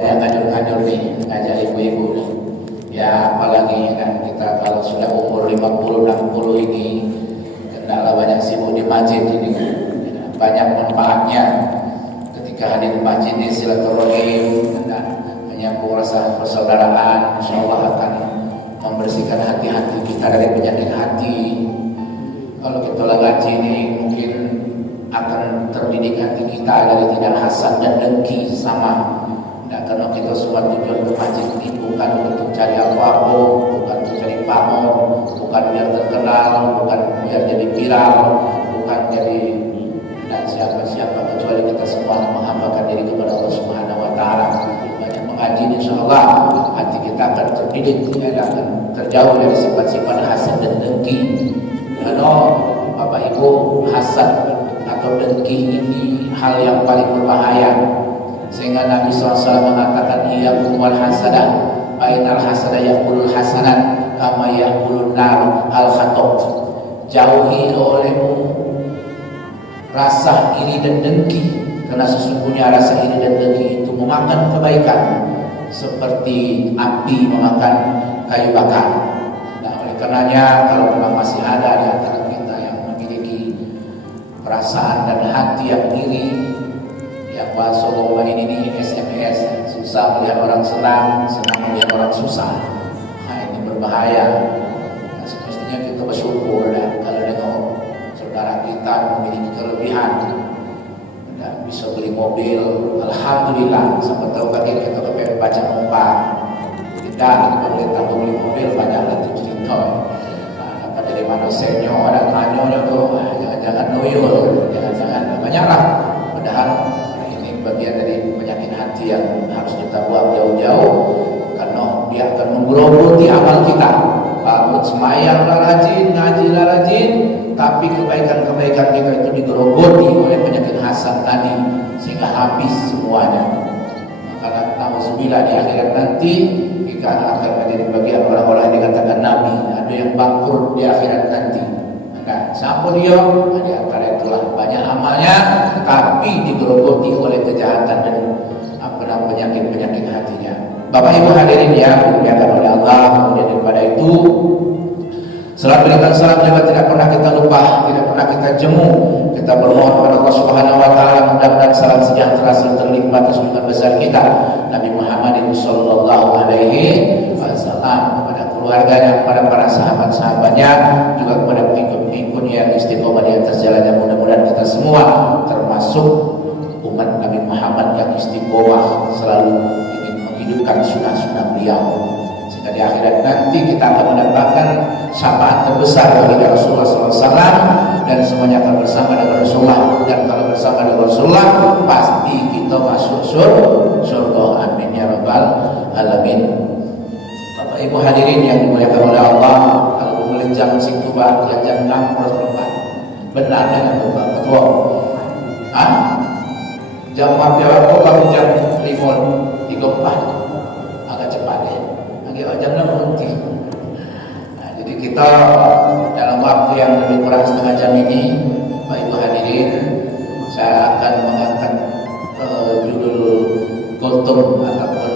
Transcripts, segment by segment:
Yang ngajur-ngajur nih, ngajak ibu-ibu nih. Ya apalagi kan kita kalau sudah umur 50-60 ini kendala banyak sibuk di masjid ini. Banyak manfaatnya ketika hadir di masjid ini silaturahim dan menyambung rasa persaudaraan. Insyaallah akan membersihkan hati-hati kita dari penyakit hati. Kalau kita ngaji ini mungkin akan terdidik hati kita dari tidak hasad dan dengki sama. Nah, karena kita semua tujuan ke masjid ini bukan untuk cari apa-apa, bukan untuk cari pamor, bukan biar terkenal, bukan biar jadi viral, bukan jadi dan siapa-siapa, kecuali kita semua menghambakan diri kepada Allah Subhanahu Wa Taala. Banyak mengaji, insyaallah hati kita akan terdidik, akan terjauh dari sifat-sifat hasad dan dengki. Karena Bapak Ibu, hasad atau dengki ini hal yang paling berbahaya. Sehingga Nabi SAW mengatakan iyyakum wal hasadah bainal hasadah yaqulul hasanat kama yaqulun nar al khatab. Jauhi olehmu rasa iri dan dengki, karena sesungguhnya rasa iri dan dengki itu memakan kebaikan seperti api memakan kayu bakar. Nah, oleh karenanya kalau memang masih ada di antara kita yang memiliki perasaan dan hati yang iri, yang bahasa lomba ini SMS, susah melihat orang senang, senang melihat orang susah. Nah, ini berbahaya. Nah, semestinya kita bersyukur dan kalau dengan saudara kita memiliki kelebihan dan bisa beli mobil, alhamdulillah. Sampai tahu bagi kita kepengen baca nomor kita pemerintah beli mobil banyaklah itu cerita. Nah, dapat dari mana senior ada tanya tuh, jangan noyol, jangan banyaklah. Padahal bagian dari penyakit hati yang harus kita buang jauh-jauh, karena dia akan menggerogoti amal kita. Bangun semayanglah rajin, ngajilah rajin, tapi kebaikan-kebaikan kita itu digerogoti oleh penyakit hasad tadi sehingga habis semuanya. Maka nauzubillah di akhirat nanti kita akan menjadi bagian orang-orang yang dikatakan Nabi, ada yang bangkrut di akhirat nanti. Nah, siapa dia? Di antara itulah banyak amalnya, tapi digerogoti oleh kejahatan dan penyakit-penyakit hatinya. Bapak Ibu hadirin yang dimuliakan oleh Allah, kemudian daripada itu, salam berikan salam juga tidak pernah kita lupa, tidak pernah kita jemu. Kita bermohon kepada Allah Subhanahu Wa Taala mudah-mudahan salam sejahtera serta terlimpah atas junjungan besar kita Nabi Muhammad Sallallahu Alaihi Wasallam, kepada keluarganya, kepada para sahabat-sahabatnya, juga kepada pengikut-pengikut yang istiqomah di atas jalannya. Mudah-mudahan kita semua termasuk umat Nabi Muhammad yang istiqomah selalu ingin menghidupkan sunnah-sunnah beliau, sehingga di akhirat nanti kita akan mendapatkan syafaat terbesar bagi Rasulullah SAW, dan semuanya akan bersama dengan Rasulullah. Dan kalau bersama dengan Rasulullah pasti kita masuk surga. Amin ya rabbal alamin. Bapak Ibu hadirin yang dimuliakan oleh Allah, kalau boleh jam situ jam 6 perempat benar dengan Bapak betul. Jam mati aku baru jam 5.34 agak cepat ya. Agak jam 6 berhenti. Nah, jadi kita dalam waktu yang lebih kurang setengah jam ini, Bapak Ibu hadirin, saya akan mengangkat judul kultum ataupun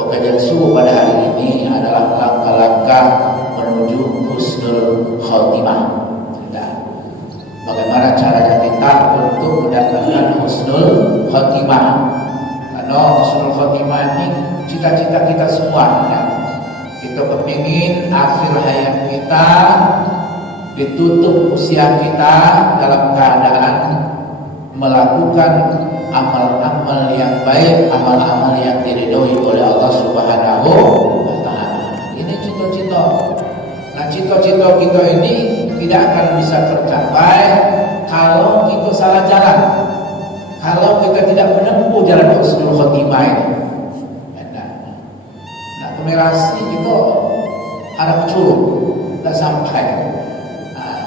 pekerjaan subuh pada hari ini adalah langkah-langkah menuju husnul khotimah. Bagaimana caranya kita untuk mendapatkan husnul khotimah? Karena husnul khotimah ini cita-cita kita semua ya. Kita kepingin akhir hayat kita, ditutup usia kita dalam keadaan melakukan amal-amal yang baik, amal-amal yang diridhoi oleh Allah Subhanahu Wa Taala. Ini cita-cita. Nah, cita-cita kita ini tidak akan bisa tercapai kalau kita salah jalan, kalau kita tidak menempuh jalan husnul khotimah ini. Nah, kemerasi kita harap curug, tidak sampai. Nah,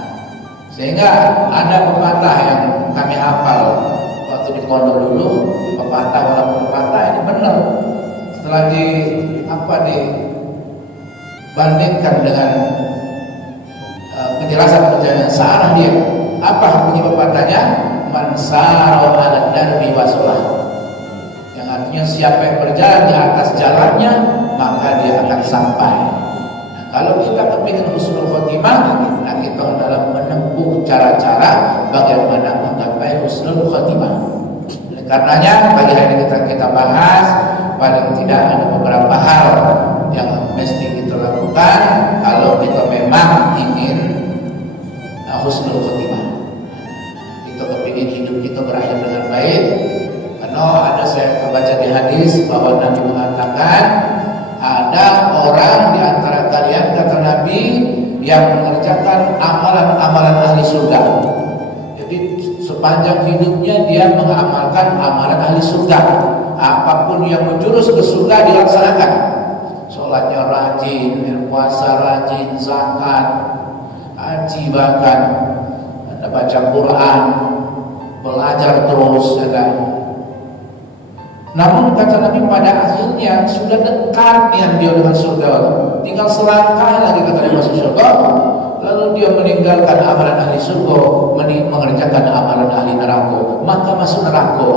sehingga ada pepatah yang kami hafal waktu di pondok dulu, pepatah walaupun pepatah ini benar. Setelah dibandingkan dengan penjelasan searah dia. Apa bunyi pepatahnya? Man sara 'ala darbi wasolah. Yang Artinya siapa yang berjalan di atas jalannya, maka dia akan sampai. Nah, kalau kita kepingin husnul khotimah, nah kita dalam menempuh cara-cara bagaimana menggapai husnul khotimah. Oleh karenanya pagi hari ini kita bahas, paling tidak ada beberapa hal yang mesti kita lakukan kalau kita memang ingin husnul khotimah. Kita kepingin hidup kita berakhir dengan baik. Karena ada saya membaca di hadis bahwa Nabi mengatakan ada orang di antara kalian, kata Nabi, yang mengerjakan amalan-amalan ahli surga. Jadi sepanjang hidupnya dia mengamalkan amalan ahli surga. Apapun yang menjurus ke surga dilaksanakan. Sholatnya rajin, puasa rajin, zakat, haji bahkan, ada baca Quran, belajar terus, ya kan? Namun kata Nabi pada akhirnya sudah dekat dia dengan surga, tinggal selangkah lagi kata dia masuk surga. Lalu dia meninggalkan amalan ahli surga, mengerjakan amalan ahli neraka, maka masuk neraka.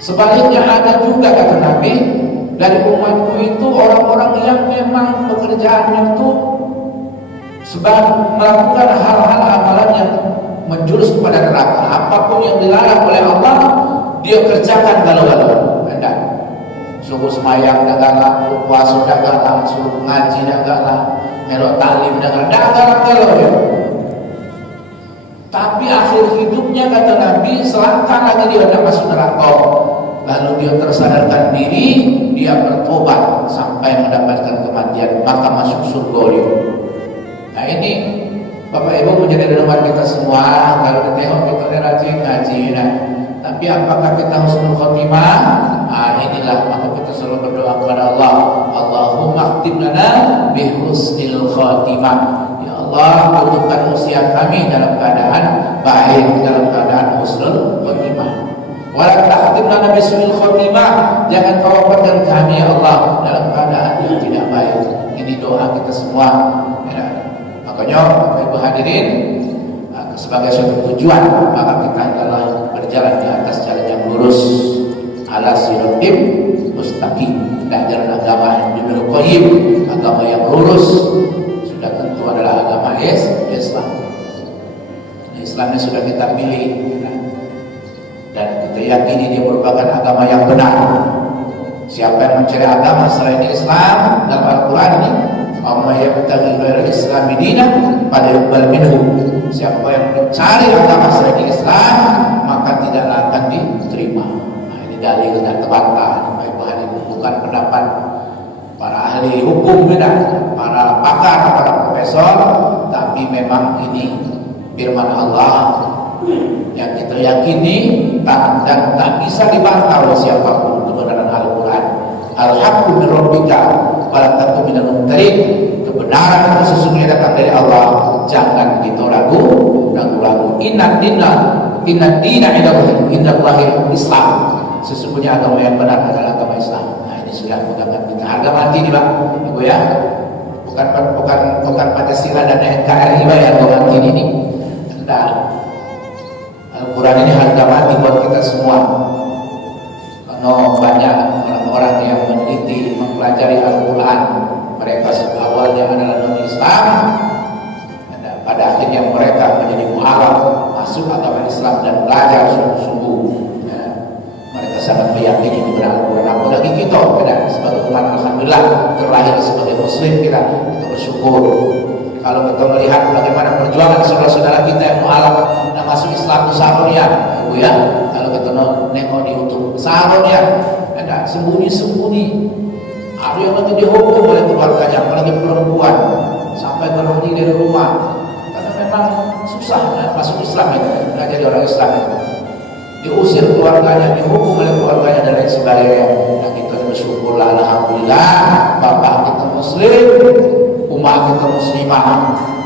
Sebaliknya ada juga kata Nabi dari umatku itu orang-orang yang memang pekerjaannya itu sebab melakukan hal-hal amalan yang menjurus kepada neraka. Apapun yang dilarang oleh Allah dia kerjakan galau-galau. Enggak. Suruh semayang dah galak, suruh puasa dah galak, suruh ngaji dah galak, melok taklim dah galak ya. Tapi akhir hidupnya kata Nabi selangkah lagi dia hendak masuk neraka. Lalu dia tersadarkan diri, dia bertobat sampai mendapatkan kematian, maka masuk surga dia. Nah ini Bapak Ibu menjadi renungan kita semua. Kalau kita tengok kita rajin ngaji, nah. Tapi apakah kita husnul khotimah? Inilah maka kita selalu berdoa kepada Allah. Allahumma khtim lana bi husnil khotimah. Ya Allah, tutupkan usia kami dalam keadaan baik, dalam keadaan husnul khotimah. Wala takhtim lana bi su'il khotimah. Jangan kau wafatkan kami ya Allah dalam keadaan yang tidak baik. Ini doa kita semua. Ya. Makanya Bapak Ibu hadirin, sebagai suatu tujuan maka kita adalah berjalan di atas jalan yang lurus, ala siratim mustaqim, dan jalan agama Ibnu Qayyim, agama yang lurus sudah tentu adalah agama Islam. Islamnya sudah kita pilih dan kita yakini dia merupakan agama yang benar. Siapa yang mencari agama selain Islam dalam Al-Quran ini, amma yabtaghi ghairal islami dinan fala yuqbal minhu. Siapa yang mencari agama selain Islam maka tidak akan diterima. Nah, ini dalil dan terbantah. Baik bukan pendapat para ahli hukum, para pakar, para profesor, tapi memang ini firman Allah yang kita yakini dan tak bisa dibantah oleh siapapun kebenaran Al-Quran. Al-haqqu min rabbika wala takun minal mumtarin. Kebenaran itu sesungguhnya datang dari Allah, jangan kita ragu. Inna dina indallahi Islam. Sesungguhnya agama yang benar adalah agama Islam. Nah, ini sudah pegangan kita. Harga mati nih Pak, Ibu ya. Bukan Pancasila dan NKRI Pak ya, harga mati ini. Nah, Al-Quran ini harga mati buat kita semua. Karena banyak orang-orang yang meneliti, mempelajari Al-Quran, mereka awalnya adalah non-Islam, pada akhirnya mereka menjadi mu'alaf, masuk agama Islam dan belajar sungguh-sungguh. Mereka sangat meyakini kebenaran Al-Quran. Apalagi kita sebagai umat, alhamdulillah terlahir sebagai Muslim, kita bersyukur. Kalau kita melihat bagaimana perjuangan saudara-saudara kita yang mu'alaf dan masuk Islam itu sahabatnya, Ibu ya. Kalau kita nengok di YouTube, sahabatnya ada sembunyi-sembunyi. Ada yang lagi dihukum oleh keluarganya, apalagi perempuan, sampai pergi dari rumah. Karena memang susah masuk Islam itu, nggak jadi orang Islam itu. Diusir keluarganya, dihukum oleh keluarganya dan lain sebagainya. Nah kita bersyukurlah, alhamdulillah, bapak kita Muslim, umat kita muslimah,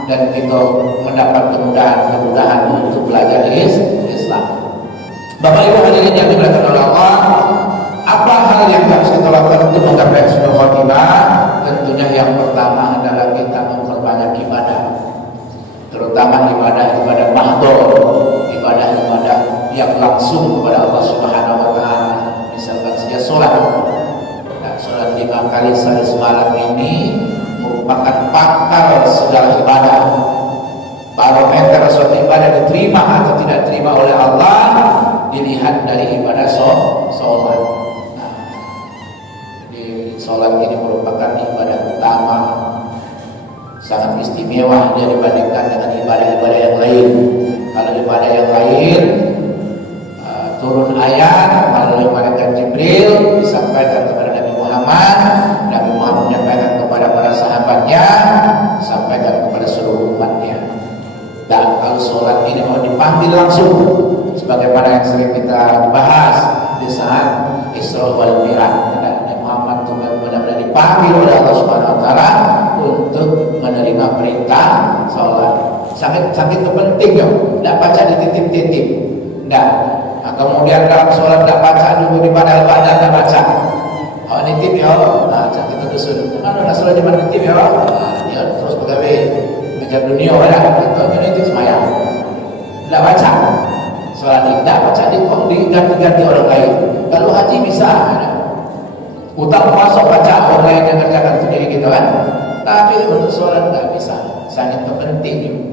dan kita mendapat kemudahan untuk belajar Islam. Bapak Ibu hadirin yang dimuliakan oleh Allah, apa hal yang harus kita lakukan untuk menggapai husnul khotimah? Tentunya yang pertama adalah kita memperbanyak ibadah, terutama ibadah mahdhur, ibadah yang langsung kepada Allah Subhanahu wa taala. barangkali sehari semalam ini merupakan pangkal segala ibadah, barometer suatu ibadah diterima atau tidak diterima oleh Allah dilihat dari ibadah sholat. Jadi sholat ini merupakan ibadah utama, sangat istimewa dia dibandingkan dengan ibadah-ibadah yang lain. Kalau ibadah yang lain turun ayat melalui malaikat Jibril disampaikan kepada Nabi Muhammad, Nabi Muhammad menyampaikan kepada para sahabatnya, sampaikan kepada seluruh umatnya. Dan kalau sholat ini mau dipanggil langsung, sebagaimana yang sering kita bahas di saat Isra wal Mi'raj, Nabi Muhammad itu benar-benar dipanggil oleh Allah Subhanahu Wa Taala untuk menerima perintah sholat. Sangat penting ya, tidak baca di titip-titip, tidak. Nah, kemudian dalam sholat tidak baca dulu di padal tidak baca. Oh nitip ya, nah kita dusun. Mana sholat di mana nitip ya? Nah, ya terus pegawai ngejar dunia ada, itu nitip semayang. Tidak baca, sholat tidak baca diganti orang lain. Kalau haji bisa, utang puasa baca orang lain yang kerjakan sendiri gitu kan. Tapi untuk sholat tidak bisa, sangat penting.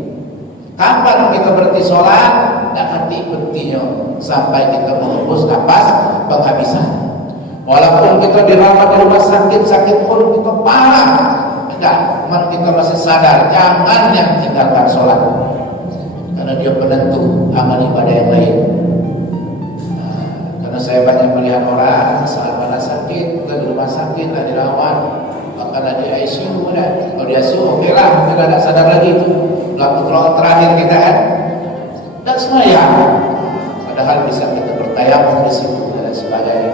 Kapan kita berhenti sholat? Tidak henti berhentinya sampai kita menghembus nafas penghabisan. Walaupun kita dirawat di rumah sakit pun kita parah, tidak, memang kita masih sadar jangan yang tinggalkan sholat, karena dia penentu amal ibadah yang lain. Karena saya banyak melihat orang saat mana sakit, kita di rumah sakit, lah dirawat, bahkan ada di ICU, kalau di ICU oke lah, kita tidak sadar lagi itu lalu terakhir kita kan, dan semayang, padahal bisa kita bertayamum di situ dan sebagainya.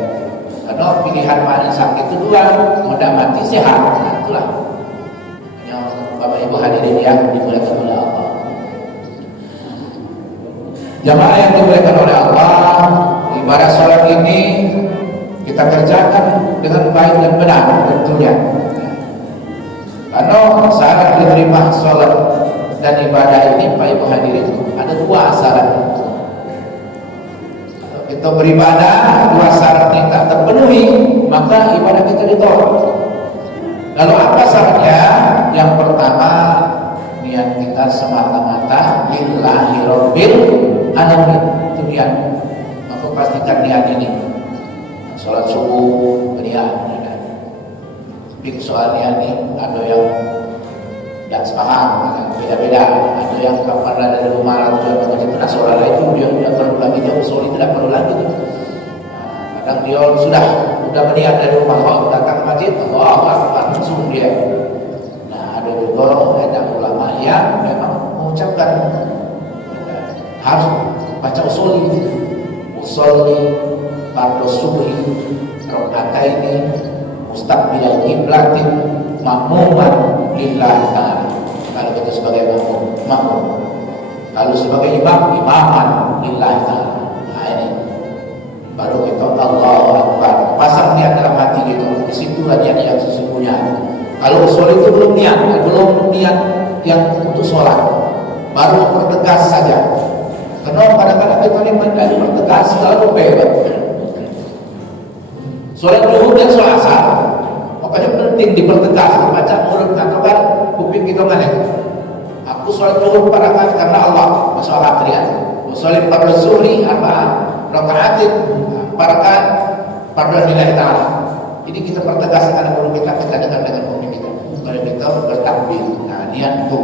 Karena pilihan mana sakit itu dua, mudah mati sehat, nah, itulah yang Bapak Ibu hadirin yang dimuliakan oleh Allah. Jamaah yang dimuliakan oleh Allah, ibadah sholat ini kita kerjakan dengan baik dan benar tentunya. Karena syarat diterima sholat dan ibadah ini Pak Ibu hadirin ada dua syarat. Kalau kita beribadah dua syarat ini tak terpenuhi, maka ibadah kita ditolak. Lalu apa syaratnya? Yang pertama, niat kita semata-mata lillahi rabbil alamin. Itu niat. Maka pastikan niat ini. Sholat subuh niat. Tapi soal niat ini ada yang tidak sepaham, beda-beda. Ada yang kapan ada di rumah, ada yang mengaji pernah sholat itu dia tidak perlu lagi, dia usul tidak perlu lagi. Kadang dia sudah meniat dari rumah, kalau datang masjid, Allah langsung dia. Nah ada juga ada ulama yang memang mengucapkan harus baca usuli fardu subuhi rakaataini mustaqbilal qiblatin makmuman lillahi ta'ala. Kalau kita sebagai makmum, kalau sebagai imam, imaman lillahi ta'ala. Nah ini baru kita Allahu Akbar, pasang niat dalam hati gitu. Di situ niat yang sesungguhnya. Kalau usul itu belum niat yang untuk sholat, baru mempertegas saja. Karena kadang-kadang kita ini menjadi pertegas selalu bebas. Sholat zuhur dan sholat asar, makanya penting dipertegas, baca mulut katakan kuping kita mana. Aku sholat zuhur rakaat karena Allah, masalah akhirnya. Sholat fardu zuhri rakaatin rakaat fardu lillahi ta'ala. Jadi kita pertegas karena mulut kita dengan kuping kita. Kalau kita bertakbir, nah niat itu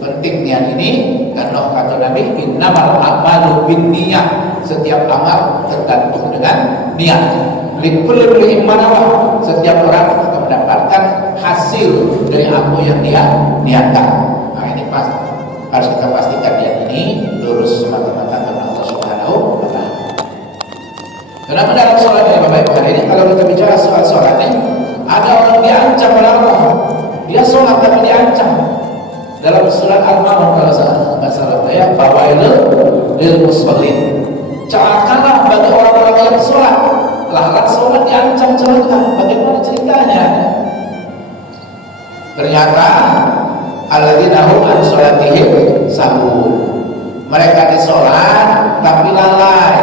penting niat ini, karena kata Nabi innamal a'malu binniyat, setiap amal tergantung dengan niat. Likulli imrin ma nawa, setiap orang akan mendapatkan hasil dari apa yang dia niatkan. Nah ini harus kita pastikan niat ini lurus semata-mata karena Allah Subhanahu wa Ta'ala. Kenapa dalam sholat ya Bapak Ibu hari ini kalau kita bicara soal sholat ini, ada orang diancam oleh Allah, dia sholat tapi diancam. Dalam surat Al-Maun kalau nggak salah ya, fawailul lil musallin, celakalah bagi orang-orang yang sholat. Lalat sholat diancam celaka. Bagaimana ceritanya? Ternyata alladzina hum an sholatihim sahun, mereka di sholat tapi lalai.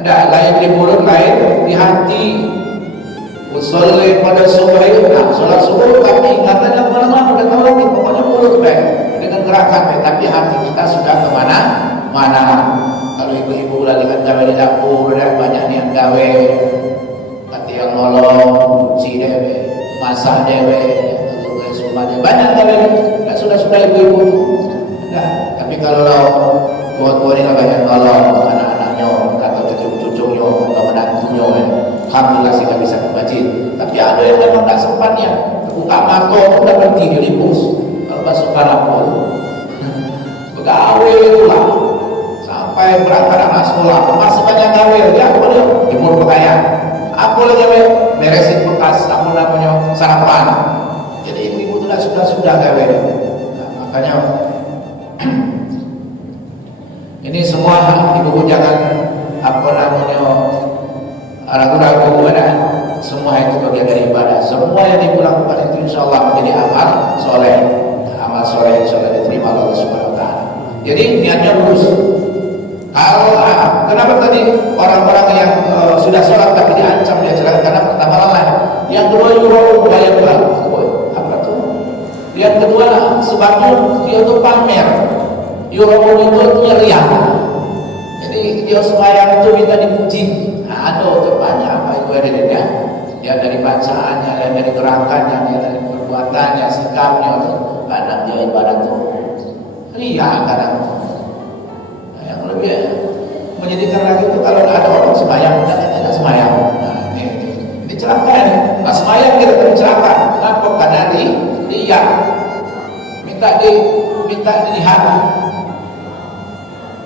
Ada lain di mulut, lain di hati. Usolli pada subuh itu, nah sholat subuh tapi ingatannya lama-lama udah tahu lagi, pokoknya mulut baik dengan gerakan baik, tapi hati kita sudah kemana-mana. Kalau ibu-ibu lagi kan gawe di dapur, dan banyak niat gawe, kati yang nolong, cuci dewe, masak dewe, semuanya banyak gawe, nah, sudah ibu-ibu. Nah, tapi kalau tua-tua ini banyak nolong anak-anaknya atau cucu-cucunya atau menantunya, alhamdulillah sih nggak bisa ke masjid. Tapi ada yang memang nggak sempatnya, buka mata udah berhenti di lipus. Kalau masuk karapul, begawe lah sampai berangkat anak sekolah, masih banyak gawe. Ya apa dia? Jemur pakaian, apa lagi gawe? Beresin bekas apa namanya sarapan. Jadi ibu-ibu itu sudah gawe. Nah, makanya ini semua ibu-ibu jangan apa namanya ragu-ragu ada. Semua itu bagian dari ibadah. Semua yang ibu lakukan itu insya Allah menjadi amal soleh. Amal soleh insya Allah diterima oleh Allah Subhanahu Wa Taala. Jadi niatnya lurus. Kalau kenapa tadi orang-orang yang sudah sholat tapi diancam dia celaka karena pertama lalai. Yang kedua yuro bayar baru. Apa tuh? Yang kedua sebabnya dia tuh pamer. Yuro itu nyeriah. Jadi dia sembahyang itu minta dipuji. Nah, ada banyak apa itu ada dia. Ya dari bacaannya, ya dari gerakannya, ya dari perbuatannya, sikapnya tuh. Kadang dia ibadah tuh riya kadang. Nah, yang lebih menyedihkan lagi itu kalau ada orang sembahyang tidak sembahyang. Nah, ini celaka ini. Pas sembahyang kita celaka. Kenapa? Karena riya. Minta dilihat.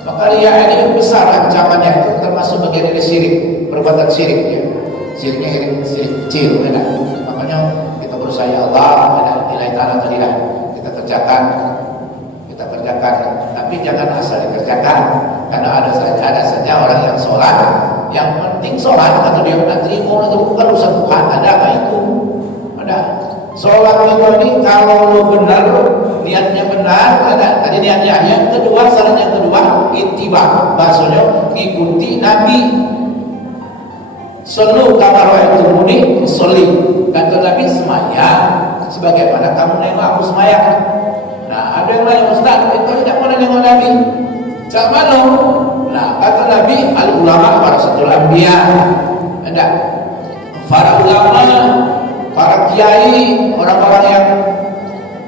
Maka riya ini besar ancamannya, itu termasuk bagian dari syirik, perbuatan syirik ya. Syiriknya syirik kecil, kan? Makanya kita berusaha ya Allah, ada nilai tanah tidak kita kerjakan, tapi jangan asal dikerjakan, karena ada saja orang yang sholat, yang penting sholat atau dia nak terima itu bukan urusan Tuhan, ada apa itu? Ada. Sholat itu ini kalau lu benar, niatnya benar, ada tadi niatnya. Yang kedua, syarat yang kedua, ittiba, bahasanya ikuti Nabi. Sallu kama ra'aitumuni usolli. Kata Nabi semayang sebagaimana kamu nengok aku semayang. Nah, ada yang lain Ustaz, itu tidak pernah nengok Nabi. Cak mana? Nah, kata Nabi, al ulama warasatul anbiya. Ada para ulama, para kiai, orang-orang yang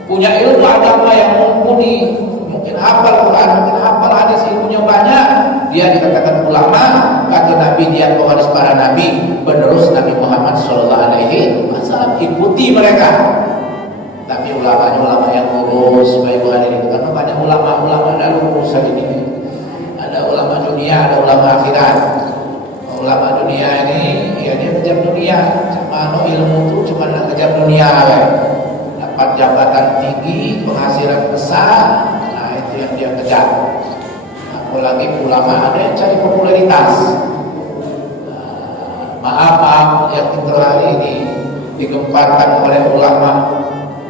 punya ilmu agama yang mumpuni, mungkin hafal Quran, mungkin hafal hadis, ilmunya banyak, dia dikatakan ulama. Kata Nabi, dia pewaris para nabi, penerus Nabi Muhammad SAW. Ikuti mereka. Tapi ulama yang lurus, baik hadirin, karena banyak ulama dalam urusan ini. Ada ulama dunia, ada ulama akhirat. Ulama dunia ini, ya dia kejar dunia. Cuma ilmu itu cuma nak kejar dunia, ya. Dapat jabatan tinggi, penghasilan besar, nah itu yang dia kejar. Apalagi ulama ada yang cari popularitas. Maaf yang terakhir ini digemparkan oleh ulama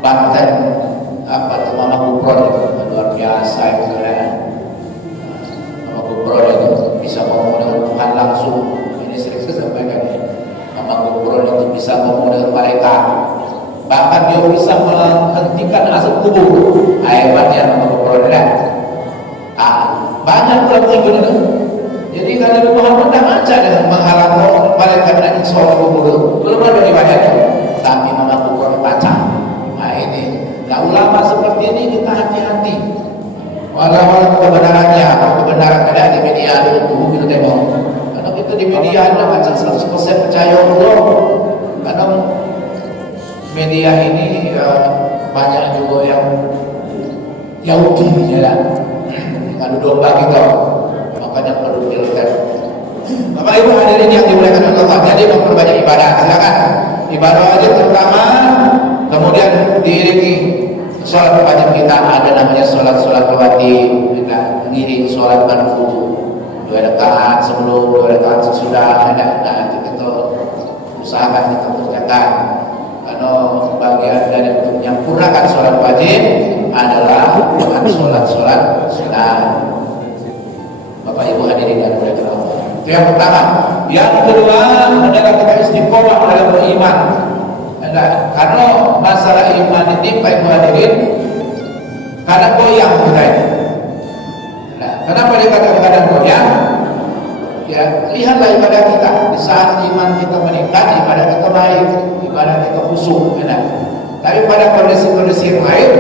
Banten, apa itu Mama Kupron itu luar biasa itu kan. Mama Kupron itu bisa ngomong dengan Tuhan langsung. Ini sering saya sampaikan ini. Mama Kupron itu bisa ngomong dengan malaikat. Bahkan dia bisa menghentikan azab kubur. Hebatnya Mama Kupron kan. Banyak ulama itu. Jadi kalau Nabi Muhammad tak baca dengan menghalang malaikat dan soal kubur. Belum ada riwayatnya. Tapi Mama Kupron baca. Nah ini, nah ulama seperti ini kita hati-hati. Walau kebenarannya, kebenaran ada di media dulu kita tengok. Karena kita di media ada baca 100% percaya Allah. Karena media ini banyak juga yang Yahudi ya. Adu domba kita, makanya perlu filter. Bapak Ibu hadirin yang dimuliakan Allah, jadi memperbanyak ibadah, silakan ibadah wajib terutama, kemudian diiringi sholat wajib kita, ada namanya sholat rawatib, kita mengiring sholat berwudu, 2 rakaat sebelum, 2 rakaat sesudah, ada. Nah itu kita usahakan kita kerjakan. Karena bagian dari untuk menyempurnakan sholat wajib adalah dengan sholat sunnah. Bapak Ibu hadirin dan dimuliakan Allah. Itu yang pertama. Yang kedua adalah kita istiqomah dalam beriman. beriman. Nah, karena masalah iman ini Pak Ibu hadirin, kadang goyang kita ini. Nah, kenapa dikatakan kadang goyang? Ya, lihatlah ibadah kita. Di saat iman kita meningkat, ibadah kita baik, ibadah kita khusyuk. Nah, tapi pada kondisi-kondisi yang lain,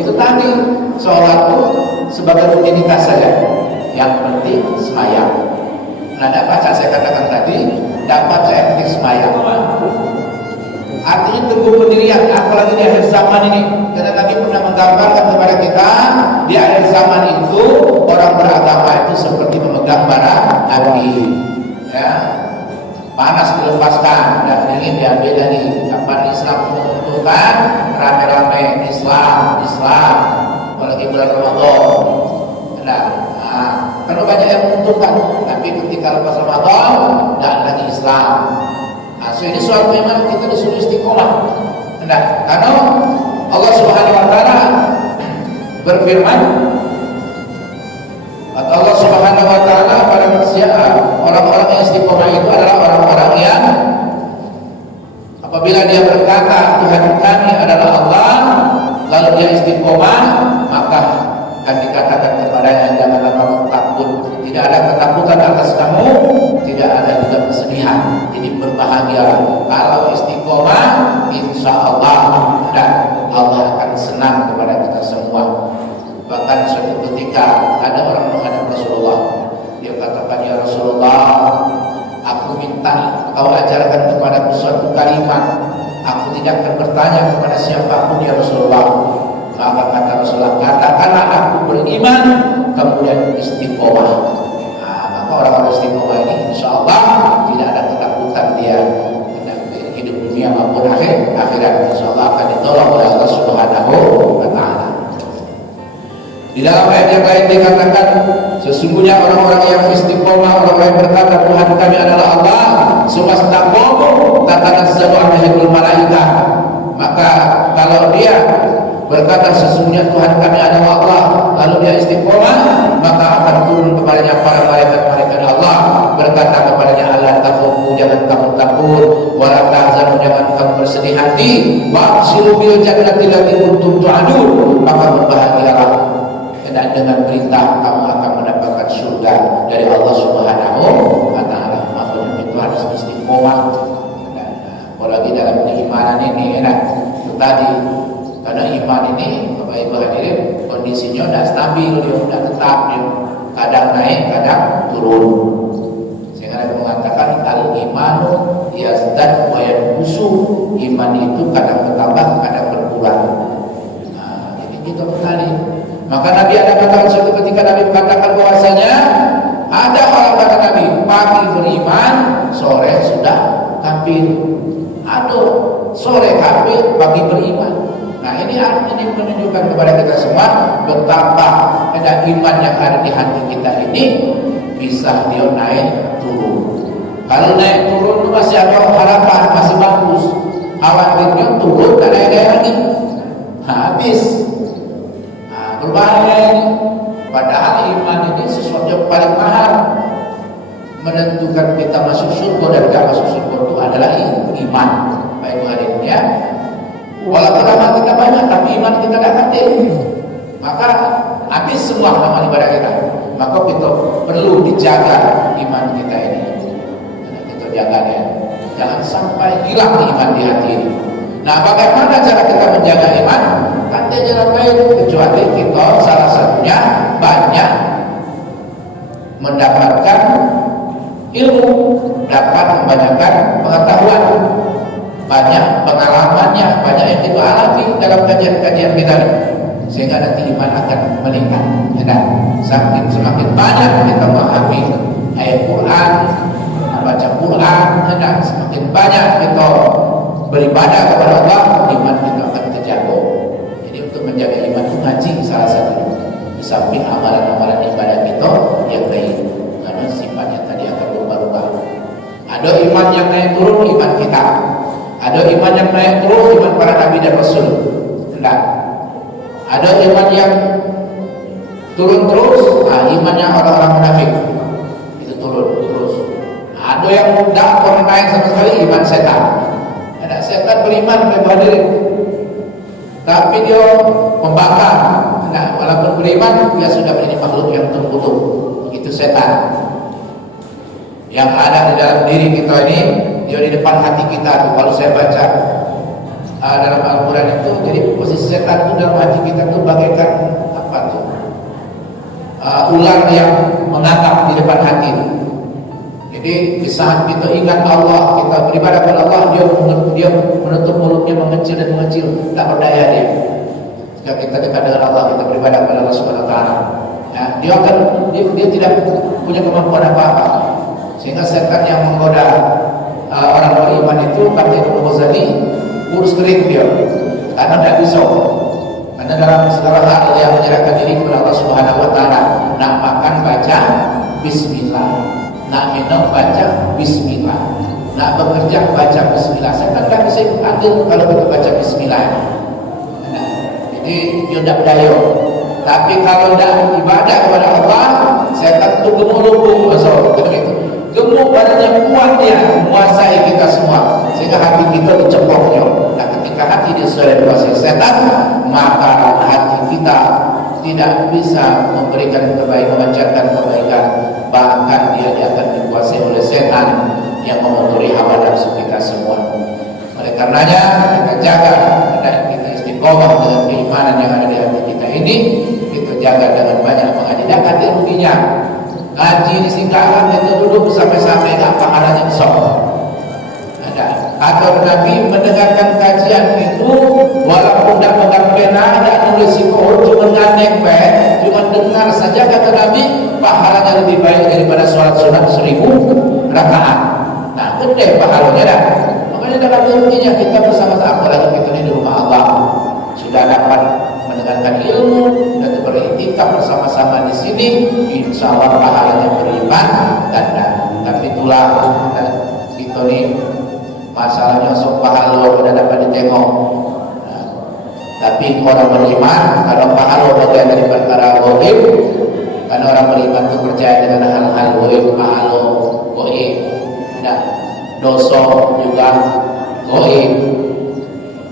itu tadi sholat itu sebagai rutinitas saja. Yang penting semayang. Nah, dapat saya katakan tadi, dapat saya penting semayang. Artinya teguh pendirian, apalagi di akhir zaman ini. Karena Nabi pernah menggambarkan kepada kita, di akhir zaman itu orang beragama itu seperti memegang bara api, ya, panas dilepaskan dan ingin diambil dari kapan Islam menentukan rame-rame Islam, apalagi bulan Ramadan. Nah, karena banyak yang menentukan, tapi ketika lepas Ramadan, tidak lagi Islam. So ini suatu memang kita disuruh istiqomah. Nah, karena Allah Subhanahu wa taala berfirman, kata Allah Subhanahu wa taala pada manusia, orang-orang yang istiqomah itu adalah orang-orang yang apabila dia berkata Tuhan kami adalah Allah, lalu dia istiqomah, maka akan dikatakan kepadanya janganlah kamu takut. Tidak ada ketakutan atas kamu, tidak ada juga kesedihan. Jadi berbahagia kalau istiqomah, insya Allah dan Allah akan senang kepada kita semua. Bahkan suatu ketika ada orang menghadap Rasulullah, dia katakan, ya Rasulullah, aku minta kau ajarkan kepadaku suatu kalimat. Aku tidak akan bertanya kepada siapapun ya Rasulullah. Maka kata Rasulullah, katakanlah aku beriman, kemudian istiqomah. Maka orang-orang istiqomah ini insya Allah tidak ada ketakutan dia hidup dunia maupun akhirat. Insya Allah akan ditolong oleh Allah Subhanahu wa taala. Di dalam ayat yang lain dikatakan, sesungguhnya orang-orang yang istiqomah, orang-orang yang berkata Tuhan kami adalah Allah, sumastaqamu tatanazzalu alaihimul malaikah. Maka kalau dia berkata sesungguhnya Tuhan kami adalah Allah, lalu dia istiqomah, maka akan turun kepadanya para malaikat-malaikat Allah berkata kepadanya, Allah takut, jangan kamu takut, wala tahzanu, jangan kamu bersedih hati, wa'siru bil jannati allati kuntum tu'adun, maka berbahagialah dan dengan berita kamu akan mendapatkan surga dari Allah Subhanahu wa taala. Makanya itu harus istiqomah. Apalagi dalam keimanan ini enak tadi. Karena iman ini Bapak Ibu hadirin kondisinya tidak stabil, dia tidak tetap, dia kadang naik, kadang turun. Sehingga ada mengatakan al-imanu yazdad wa yanqusu, iman itu kadang bertambah, kadang berkurang. Nah, jadi kita kembali. Maka Nabi ada katakan suatu ketika Nabi mengatakan bahwasanya ada orang kata Nabi pagi beriman, sore sudah kafir. Ada sore kafir, pagi beriman. Nah ini menunjukkan kepada kita semua betapa ada iman yang ada di hati kita ini bisa dia naik turun. Kalau naik turun itu masih ada harapan, masih bagus. Khawatirnya turun dan naik lagi, habis. Nah, berbahaya ini. Padahal iman ini sesuatu yang paling mahal. Menentukan kita masuk surga dan tidak masuk surga itu adalah iman. Baik hari ini ya. Walaupun amal kita banyak, tapi iman kita tidak kecil, maka habis semua amal ibadah kita. Maka kita perlu dijaga iman kita ini. Kita jaga dia, jangan sampai hilang iman di hati ini. Nah, bagaimana cara kita menjaga iman? Kan dia jalan lain kecuali kita salah satunya banyak mendapatkan ilmu, dapat membanyakan pengetahuan. Banyak pengalamannya, banyak yang kita alami dalam kajian-kajian kita, sehingga nanti iman akan meningkat. Dan semakin banyak kita memahami ayat Quran, membaca Quran, dan semakin banyak kita beribadah kepada Allah, iman kita akan terjaga. Jadi untuk menjaga iman itu ngaji salah satunya. Di samping amalan-amalan ibadah kita yang baik, karena sifatnya tadi akan berubah-ubah. Ada iman yang naik turun, iman kita. Ada iman yang naik turun, iman para nabi dan rasul. Tidak. Ada iman yang turun terus, imannya orang-orang munafik. Itu turun terus. Ada yang tidak pernah naik sama sekali, iman setan. setan beriman kepada hadirin, tapi dia membakar. Nah, walaupun beriman, dia sudah menjadi makhluk yang terkutuk. Itu setan yang ada di dalam diri kita ini, dia di depan hati kita tuh. Kalau saya baca dalam Al-Quran itu, jadi posisi setan itu dalam hati kita tuh bagaikan apa tuh? Ular yang mengangkat di depan hati. Jadi di saat kita ingat Allah, kita beribadah kepada Allah, dia menutup mulutnya, mengecil dan mengecil, tak berdaya dia. Jika kita dekat dengan Allah, kita beribadah kepada Allah Subhanahu Wa Taala, ya, dia tidak punya kemampuan apa-apa. Sehingga setan yang menggoda orang beriman itu, kata Imam Ghazali, urus kering dia, karena tidak bisa. Karena dalam segala hal dia menyerahkan diri kepada Allah Subhanahu Wa Taala. Nak makan baca Bismillah, nak minum baca Bismillah, nak bekerja baca Bismillah. Setan tidak bisa ikut andil kalau kita baca Bismillah. Nah, jadi dia tidak berdaya. Tapi kalau tidak ibadah kepada Allah, setan itu gemuk lumpur, begitu. Gemuk badannya, kuat dia menguasai kita semua, sehingga hati kita dicepoknya. Nah, ketika hati dia sudah dikuasai setan, maka hati kita tidak bisa memberikan kebaikan, memanjatkan kebaikan. Bahkan dia akan dikuasai oleh setan yang mengotori hawa nafsu kita semua. Oleh karenanya kita jaga dan kita istiqomah dengan keimanan yang ada di hati kita ini. Kita jaga dengan banyak mengaji. Dan hati ruginya ngaji disingkahkan, kita duduk sampai-sampai tak pahalanya besar. Ada atau Nabi mendengarkan kajian itu walaupun tak pegang pena, tak nulis sikor, cuma nganek cuma dengar saja, kata Nabi, pahalanya lebih baik daripada sholat sunat 1000 rakaat. Nah, gede pahalanya dah. Makanya dalam ruginya kita bersama-sama, apalagi kita di rumah Allah, sudah dapat mendengarkan ilmu dan beriktikaf bersama-sama di sini, insya Allah pahalanya beriman ganda. Tapi itulah kita ni masalahnya sok pahala pada dapat ditengok. Nah, tapi orang beriman, kalau pahala bagian dari perkara gaib, karena orang beriman itu percaya dengan hal-hal gaib, pahala gaib, nah, dosa juga gaib,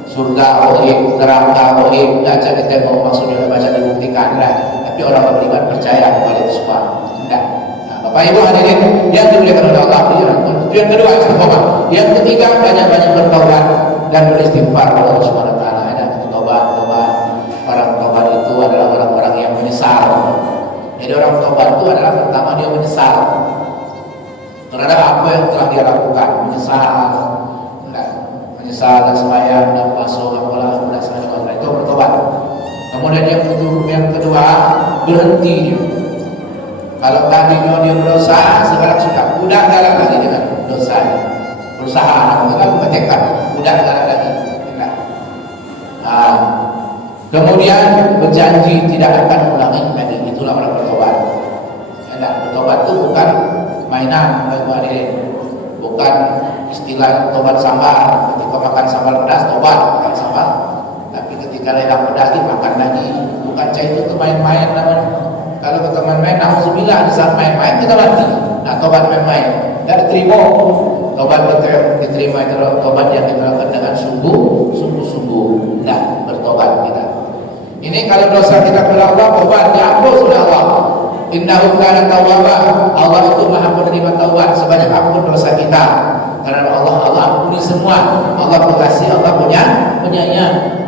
surga gaib, neraka gaib, tidak jadi ditengok, maksudnya baca dibuktikan lah. Tapi orang beriman percaya kepada itu semua. Tidak. Nah, Bapak Ibu hadirin yang dimuliakan oleh Allah, itu yang kedua, istiqomah. Yang ketiga, banyak-banyak bertaubat dan beristighfar kepada Allah Subhanahu Wa Taala. Ada taubat. Orang taubat itu adalah orang-orang yang menyesal. Jadi orang taubat itu adalah pertama dia menyesal terhadap apa yang telah dia lakukan, menyesal dan sembahyang dan puasa, apalah dan sebagainya, itu bertobat. Kemudian yang kedua, berhenti dia. Kalau tadinya dia berdosa, sekarang sudah gagal lagi dengan dosanya. Berusaha, anak bertekad, gagal lagi. Nah, kemudian berjanji tidak akan ulangi lagi. Itulah orang bertobat. Bertobat itu bukan mainan, bukan istilah tobat sambal. Ketika makan sambal pedas, tobat makan sambal. Tapi ketika lelang pedas, makan lagi. Bukan cah itu main-main namanya. Kalau kita main-main, alhamdulillah di saat main-main kita mati. Nah, tobat main-main dan diterima. Tobat kita diterima itu tobat yang kita lakukan dengan sungguh-sungguh. Nah, bertobat kita. Ini kalau dosa kita kepada Allah, tobat diampun oleh Allah. Innahu kana tawwaba. Allah itu Maha penerima taubat sebanyak apapun dosa kita. Karena Allah ampuni semua. Allah pengasih, Allah punya penyayang.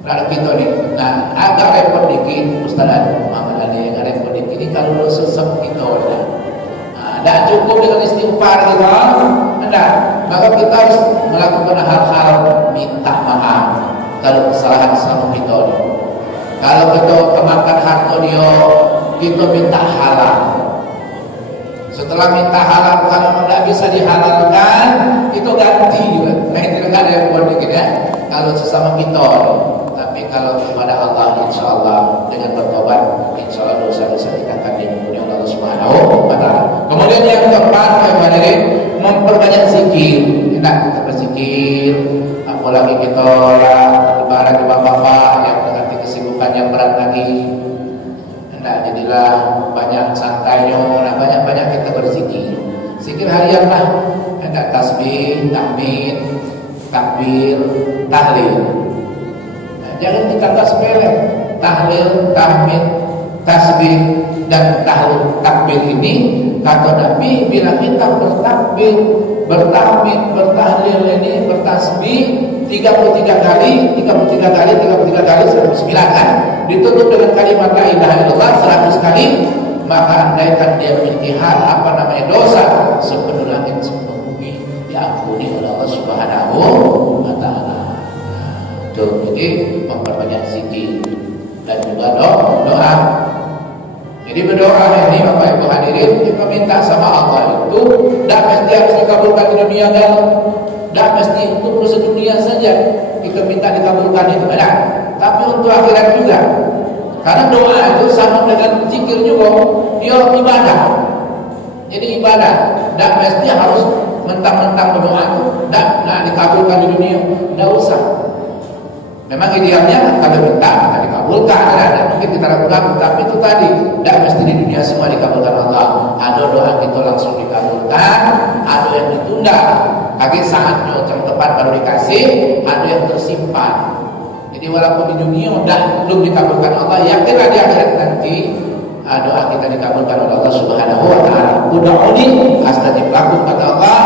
Kalau kita ni, nah agak repot dikit, Ustaz Muhammad Ali, agak repot dikit ini kalau dosa kita dah. Tak cukup dengan istighfar kita, maka kita harus melakukan hal-hal minta maaf kalau kesalahan sama kita. Kalau kita kemakan harta dia, kita minta halal. Setelah minta halal, kalau tidak bisa dihalalkan, itu ganti juga. Nah, itu kan ada yang buat dikit ya. Kalau sesama kita, tapi kalau kepada Allah, insya Allah dengan bertobat, insya Allah dosa-dosa kita akan diampuni oleh Allah Subhanahu Wa Taala. Kemudian yang keempat, memperbanyak zikir. Enak kita berzikir, apalagi kita ibarat bapak-bapak yang dengan kesibukan yang berat lagi. Nah, jadilah banyak santainya, banyak kita berzikir. Zikir harian lah, ada tasbih, tahmid, takbir, tahlil. Nah, jangan dikata sepele. Tahlil, tahmid, tasbih dan takbir ini kata Nabi, bila kita bertakbir, bertahmid, bertahlil ini, bertasbih 33 kali 109 kan, ditutup dengan kalimat la ilaha illallah 100 kali, maka andaikan dia memiliki hal dosa sepenuh langit sepenuh bumi, diampuni oleh Allah Subhanahu wa taala. Jadi memperbanyak zikir dan juga doa. Jadi berdoa ini Bapak Ibu hadirin, kita minta sama Allah itu tidak mesti harus dikabulkan di dunia kan, tidak mesti untuk urusan dunia saja kita minta dikabulkan itu ada, tapi untuk akhirat juga. Karena doa itu sama dengan zikir juga, dia ibadah. Jadi ibadah, tidak mesti harus mentang-mentang berdoa itu tidak dikabulkan di dunia, tidak usah. Memang idealnya kalau minta dikabulkan, ada mungkin kita ragu-ragu, tapi itu tadi tidak mesti di dunia semua dikabulkan Allah. Ada doa kita langsung dikabulkan, ada yang ditunda, kaki saatnya tepat baru dikasih, ada yang tersimpan. Jadi walaupun di dunia belum dikabulkan Allah, yakinlah di akhirat nanti doa kita dikabulkan oleh Allah Subhanahu wa taala. Ud'uni astajib lakum, kata Allah,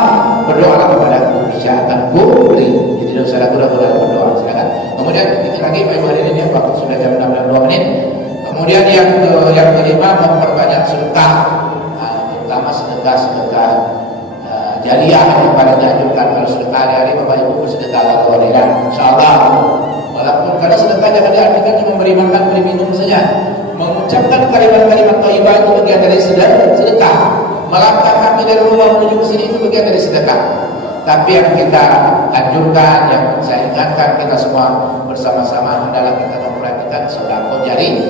berdoalah kepadaku niscaya akan kuberi. Jadi tidak usah ragu-ragu dalam berdoa, silakan. Kemudian ini lagi Pak Ibu hadirin ya, waktu sudah jam 6:02. Kemudian yang kelima, memperbanyak sedekah, terutama sedekah jariah yang paling dianjurkan. Kalau sedekah hari-hari Bapak Ibu bersedekah atau tidak, insyaallah. Walaupun karena sedekah jangan diartikan cuma memberi makan, beri minum saja. Mengucapkan kalimat-kalimat thayyibah itu bagian dari sedekah. Melangkah kaki dari rumah menuju ke sini itu bagian dari sedekah. Tapi yang kita anjurkan, yang saya ingatkan kita semua bersama-sama adalah kita memperhatikan sedekah jariah.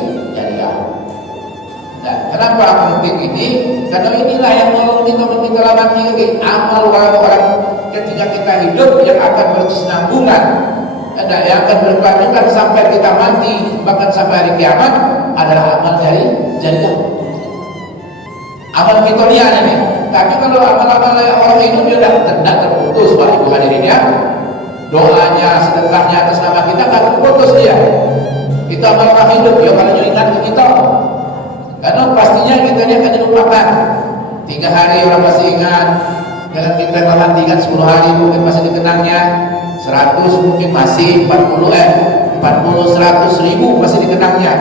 Dan kenapa penting ini? Karena inilah yang nolong kita menyelamatkan lagi amal orang-orang ketika kita hidup yang akan berkesinambungan, yang akan berkelanjutan sampai kita mati, bahkan sampai hari kiamat, adalah amal jariah. Amal fitriyah ini. Tapi kalau amal-amal orang hidup dia tidak terputus, Pak Ibu hadirin ya. Doanya, sedekahnya atas nama kita tak terputus dia. Itu amal orang hidup ya, kalau ingat ke kita. Karena pastinya kita dia akan dilupakan. 3 hari orang masih ingat, dengan kita matikan 10 hari mungkin masih dikenangnya, 100 mungkin masih 40 100 ribu masih dikenangnya.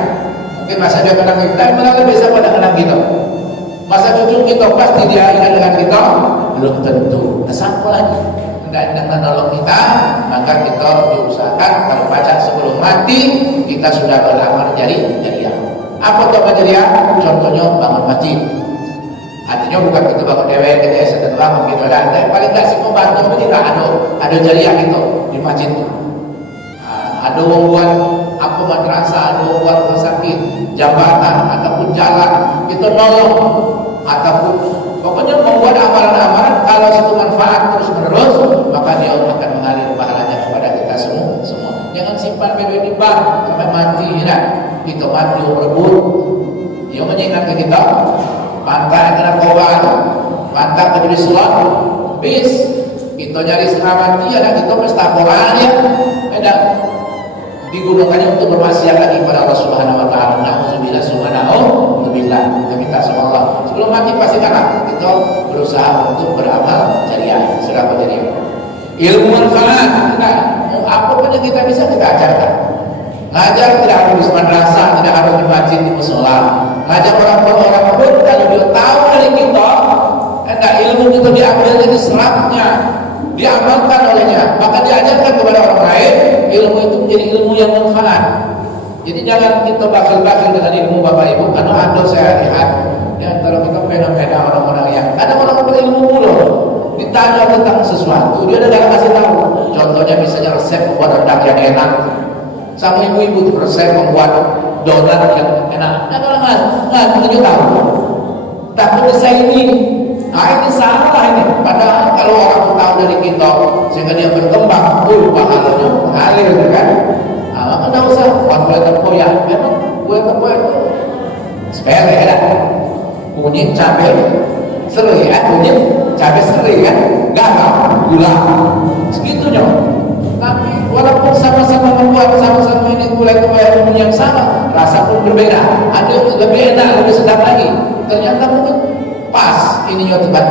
Mungkin masa dia kenang kita, malah bisa pada kenang kita. Masa cucu kita pasti dia ingat dengan kita, belum tentu. Kesapa lagi? Tidak menolong kita, maka kita diusahakan kalau baca sebelum mati kita sudah beramal jariah. Apa itu amal jariah? Contohnya bangun masjid. Artinya bukan kita bangun dewek, kita sedekah begitu dan paling tidak sih membantu kita ada jariah itu di masjid itu. Ada orang buat apa madrasah, ada orang buat rumah sakit, jabatan ataupun jalan, kita nolong ataupun pokoknya membuat amalan-amalan kalau satu manfaat terus menerus, maka dia akan mengalir pahalanya kepada kita semua. Jangan simpan duit di bank sampai mati, ya. Kita mati berebut, dia mengingat ke kita, pantai kena kobar, pantai menjadi sulam, bis kita nyari setengah mati, ada kita pesta koran ya, ada digunakannya untuk bermaksiat lagi kepada Allah Subhanahu wa taala. Nauzubillah subhanahu billah. Kita minta sama Allah sebelum mati pasti kalah kita berusaha untuk beramal jariah, sedekah jariah. Ilmu manfaat, apa pun yang kita bisa kita ajarkan. Ngajar tidak harus di madrasah, tidak harus di masjid, di mushola. Ngajar orang-orang pun kalau dia tahu dari kita, ilmu itu diambil dari serapnya, diamalkan olehnya, maka diajarkan kepada orang lain. Ilmu itu menjadi ilmu yang manfaat. Jadi jangan kita bakal-bakal dengan ilmu Bapak Ibu. Karena ada saya lihat di antara kita fenomena orang-orang yang ada orang berilmu mulu, ditanya tentang sesuatu dia tidak kasih tahu. Contohnya misalnya resep membuat rendang yang enak, sama ibu-ibu itu resep membuat donat yang enak. Nah kalau nggak tahu, takut saya ini. Ini salah ini. Padahal kalau orang tahu dari kita sehingga dia berkembang, pahalanya mengalir, kan? Maka tidak usah buat kue tempoyak. Memang kue tempoyak itu sepele ya. Kunyit cabai serai, kunyit cabai serai kan, garam, gula, segitunya. Tapi walaupun sama-sama membuat, sama-sama ini mulai ilmu yang sama, rasa pun berbeda. Ada yang lebih enak, lebih sedap lagi. Ternyata mungkin pas ininya teman,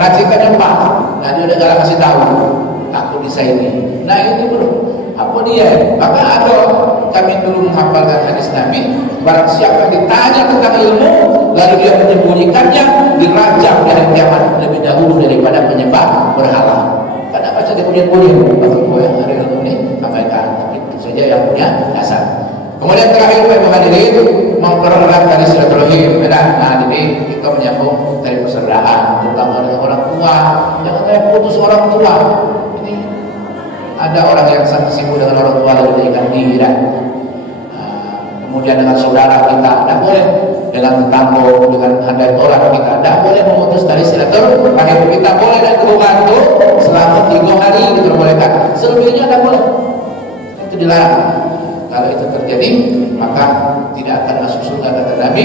racikannya pas. Nah dia udah gak kasih tahu, aku bisa ini. Nah ini bro, apa dia? Maka ada kami dulu menghafalkan hadis Nabi, barang siapa ditanya tentang ilmu, lalu dia menyembunyikannya, dirajam di hari kiamat lebih dahulu daripada penyembah berhala. Karena baca dia punya-punya, maksud gue yang ada ilmu ini, abaikan. Itu saja yang punya dasar. Kemudian terakhir, Pak hadirin, mempererat tali silaturahim. Nah, jadi kita menyambung dari persaudaraan, terutama dengan orang tua. Jangan sampai putus orang tua. Ini ada orang yang sangat sibuk dengan orang tua lalu dijadikan diri. Kemudian dengan saudara kita, tidak boleh. Dengan tetangga, dengan ada orang kita, tidak boleh memutus tali silaturahim. Kita boleh dan membantu selama 3 hari diperbolehkan. Selebihnya tidak boleh. Itu dilarang. Kalau itu terjadi, maka tidak akan masuk surga kata Nabi.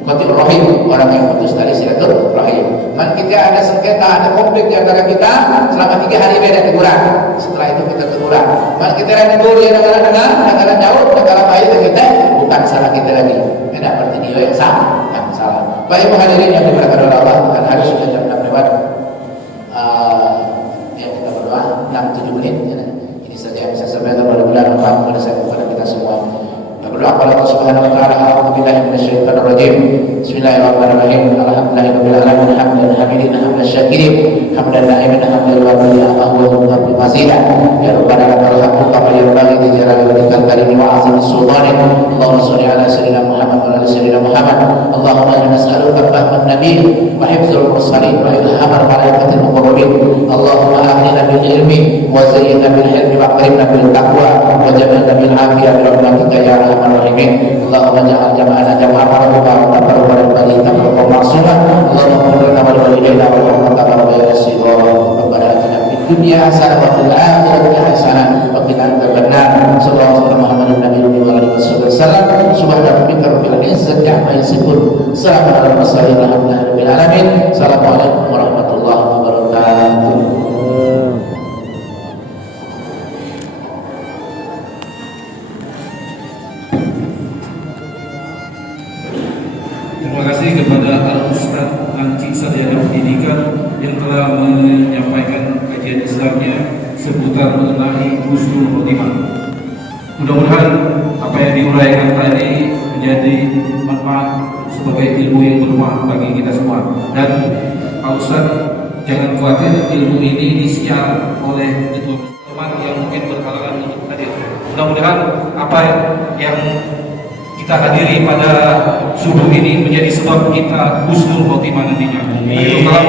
Qatir rahim, orang yang putus tali silaturahim. Man kita ada sengketa, ada konflik di antara kita, selama 3 hari beda teguran. Setelah itu kita teguran. Man kita ada dulu yang negara jauh, negara baik kita, bukan salah kita lagi. Tidak berarti dia yang salah. Baik hadirin yang diberkahi oleh Allah, kan hari sudah jam 6 lewat. Ya kita berdoa 6-7 menit. Ini saja yang bisa saya sampaikan, mudah-mudahan bermanfaat kepada saya kepada kita semua. Berdoa kepada Allah Subhanahu wa taala. A'udzubillahi minasyaitonir rajim. Bismillahirrahmanirrahim. Alhamdulillahirabbil alamin. Hamdan hamidin hamdan syakirin. Hamdan na'imin hamdan waliya Allahu rabbil masida. Ya rabbana lakal hamdu kama yanbaghi li jalali wajhikal karim wa 'azimi sultanik. Allahumma shalli ala sayyidina Muhammad wa ala sayyidina Muhammad. Allahumma inna nas'aluka fahman nabiy wa hifdzal mursalin wa ilhamar malaikatil muqarrabin. Allahumma aghnina bil ilmi wa zayyinna bil hilmi wa akrimna bil taqwa wa jamilna bil afiyah bi rahmatika ya arhamar rahimin. Allahumma ja'al jama'ana jama'an marfu'a wa tabarrukan bali tabarrukan maksuma. Allahumma qulna wa walidayna wa rahmatan wa barakatuh. Rabbana atina fid dunya hasanah wa fil akhirati hasanah wa qina adzabannar. Sallallahu alaihi Muhammadin nabiyyi wa alihi wasallam. Subhana rabbika rabbil izzati amma yasifun. Salamun alal mursalin walhamdulillahi rabbil alamin. Assalamualaikum warahmatullahi wabarakatuh. Terima kasih kepada Al-Ustaz Anci Sarjana Pendidikan yang telah menyampaikan kajian Islamnya seputar mengenai husnul khotimah. Mudah-mudahan apa yang diuraikan tadi menjadi manfaat sebagai ilmu yang bermanfaat bagi kita semua. Dan Pak Ustaz, jangan khawatir, ilmu ini disiar oleh ketua teman yang mungkin berhalangan untuk hadir. Mudah-mudahan apa yang kita hadiri pada subuh ini menjadi sebab kita husnul khotimah nantinya.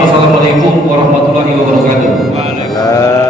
Assalamualaikum warahmatullahi wabarakatuh.